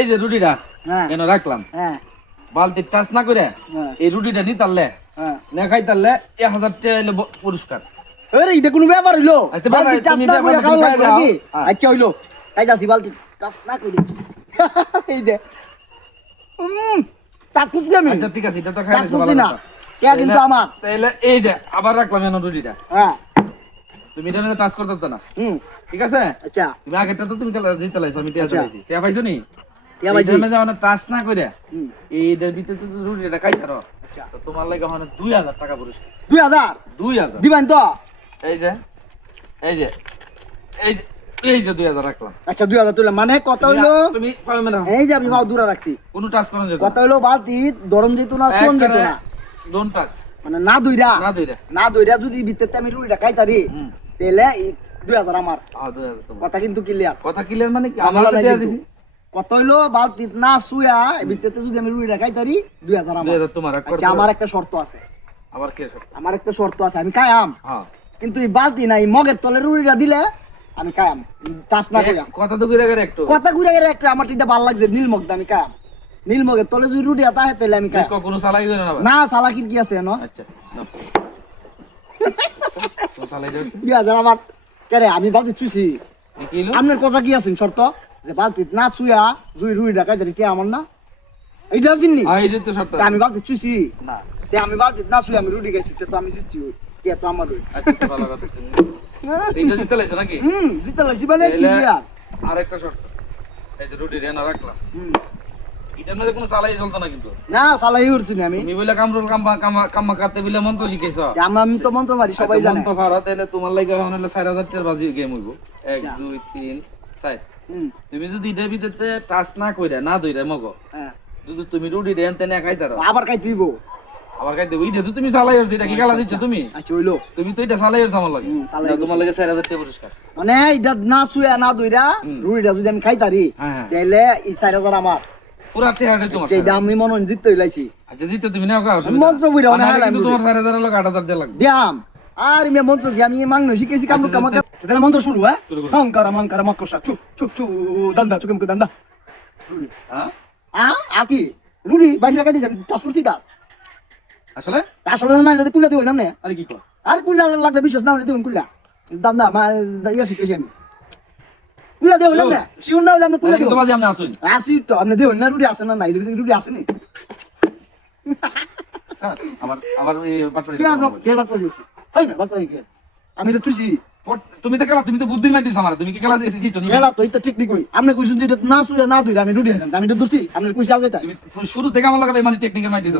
এই যে রুটিটা হ্যাঁ কেন রাখলাম হ্যাঁ বালতি টাচ না করে হ্যাঁ এই রুটিটা নি তারলে হ্যাঁ না খাই তারলে 1000 টাকা হইলো পুরস্কার। আরে এটা কোনো ব্যাপার হইলো আচ্ছা, বালতি তুমি চাষ না ব্যাপার করে তুমি খাওয়া খাই লাগবে দাও। নাকি হ্যাঁ। আচ্ছা হইলো খাইতাছি বালতি চাষ না করে এই যে তাকুছি আমি আচ্ছা ঠিক আছে, এটা তো খাই নিছো তাকুছি ভালো না কথা। কে কিন্তু আমার তাইলে এই যে আবার রাখলাম এনো রুটিটা, হ্যাঁ তুমি এটা মধ্যে টাচ করতে না, ঠিক আছে? আচ্ছা তুমি আগেরটা তো তুমি জিতে লাইছো, আমি টিয়া আচ্ছা। চাইছি, টিয়া পাইছো নি? টিয়া পাইছি। এইটার মধ্যে মানে টাচ না করে হুম এইটার ভিতরে তো রুটিটা খাইতারো, আচ্ছা তো তোমার লাগে মানে 2000 টাকা পুরস্কার। 2000 2000 দিবেন তো এই যে এই যে এই যে এই যে 2000 রাখলাম। আচ্ছা 2000 তুলে মানে কত হইলো তুমি পাবে না, এই যে আমি ভাও দূরে রাখছি কোনো টাচ করা যাবে কত হইলো বালতি ধরন যেত না সোন যেত না ডোন্ট টাচ, মানে না দইরা না ধরে। না দইরা যদি ভিতরতে আমি রুটিটা খাইতারি হুম, তাহলে এই 2000 আমার 2000 তোমার। কথা কিন্তু ক্লিয়ার কথা ক্লিয়ার মানে কি? আমার আমরা লাগে টিয়া কিন্তু। দিছি কত হইলো বালতি না শুয়া ভিতরতে যদি আমি রুটিটা খাইতারি 2000 আমার 2000 তোমার এক আচ্ছা আমার একটা শর্ত আছে আবার কে সব? আমার একটা শর্ত আছে আমি কায়াম হ্যাঁ, কিন্তু এই বালতি নাই মগের তলে রুটিটা দিলে আমি কায়াম চাষ না কইরা কথা তো ঘুরে গেলে একটু কথা ঘুরে গেলে একটা আমার এটা ভালো লাগছে নীল মগ আমি কায়াম নীল মগের তলে যদি রুটি আতা হয় তাহলে আমি কায়াম কোনো চালাই গেল না? না সালাকির কি আছে ন আচ্ছা নাও। তো চালাই যাচ্ছে 2000 আমার কেরে আমি বালতি চুছি কি হলো? আপনার কথা কি আছেন শর্ত যে বালতি না চুয়া জুই রুই ঢাকাই ধরে কে আমার না এইটা আছেননি এই যে তো সত্য আমি বালতি চুছি না। তে আমি বালতি না চুই আমি রুটি খাইছি তে তো আমি জিতছি কে তো আমার রুই আচ্ছা তো ভালো কথা, এইটা জিতে লাইছো নাকি? জিতে লাগছি মানে কি তাইলে দিয়া আরেকটা শর্ত, এই যে রুটি রেনা রাখলাম, হুম। এটার মধ্যে কোনো চালাই চলতো না কিন্তু। না সালাই উঠছি না আমি তুমি বলে কামরুল কাম্মা কাটতে বলে মন্ত্র শিখাইছো, আমি তো মন্ত্র মারি সবাই জানে মন্ত্র পারা, তাহলে তোমার লাগে এখন হলো 4000 টাকার বাজি গেম হইব। 1 আচ্ছা। 2 3 4 হুম, তুমি যদি এটার ভিতরে টাচ না কইরা না ধইরা মগো, হ্যাঁ। যদি তুমি রুটি দেন তেনে খাইতারো আবার খাই তুইব আবার খাইতে ওইটা তো তুমি চালাই হইছে, এটা কি গালা দিচ্ছ তুমি? আচ্ছা হইলো তুমি তো এটা চালাই হইছ আমার লাগে, চালাই দাও, তোমার লাগে 4000 টাকা পুরস্কার। মানে এটা না চুয়া না দইরা হুম। রুটিটা যদি আমি খাইতারি হ্যাঁ হ্যাঁ, তাহলে এই 4000 আমার পুরা টাকাটা তোমার। যেটা আমি মনে হয় জিততে হইলাইছি আচ্ছা দিতে তুমি নাও কাও, মন্ত্র বইরা না হালাম কিন্তু তোমার 4000 লোক 8000 দিয়ে লাগবে। দিয়াম আর আমি মন্ত্র কি আমি মাংনো শিখেছি কাম কাম তাহলে মন্ত্র শুরু হ্যাঁ শুরু করো। হংকার মংকার মকসা চুক চুক চু দান্দা চুক মুক দান্দা হ্যাঁ আকি রুডি বাইরে রাখা দিছেন টাস করছি দা আসলে আসলে না এটা তুলে দিও না নে আরে কি কর আর কুলা লাগলে বিশ্বাস না হলে দিউন কুলা দান্দা মা ইয়া শিখেছি আমি কুলা দিও না নে শিউন না হলে আমি কুলা দিও তো বাজি আপনি আসুন আসি তো আপনি দিও না রুডি আছে না নাই রুডি আছে নি স্যার আবার আবার এই পাটপাড়ি কে আনো কে বাত করি হই না বাত করি কে আমি তো তুইছি তুমি তো খেলা, তুমি তো বুদ্ধি মাইতিস আমার, তুমি কি খেলা দিয়েছি জিতছো নি? মেলা তো এটা ঠিক নি কই আপনি কইছেন যে এটা না সুয়া না দুইরা আমি রুডি আমি তো দূরছি আপনি কইছি আগে তাই তুমি শুরু থেকে আমার লাগে মানে টেকনিকের মাইতিস।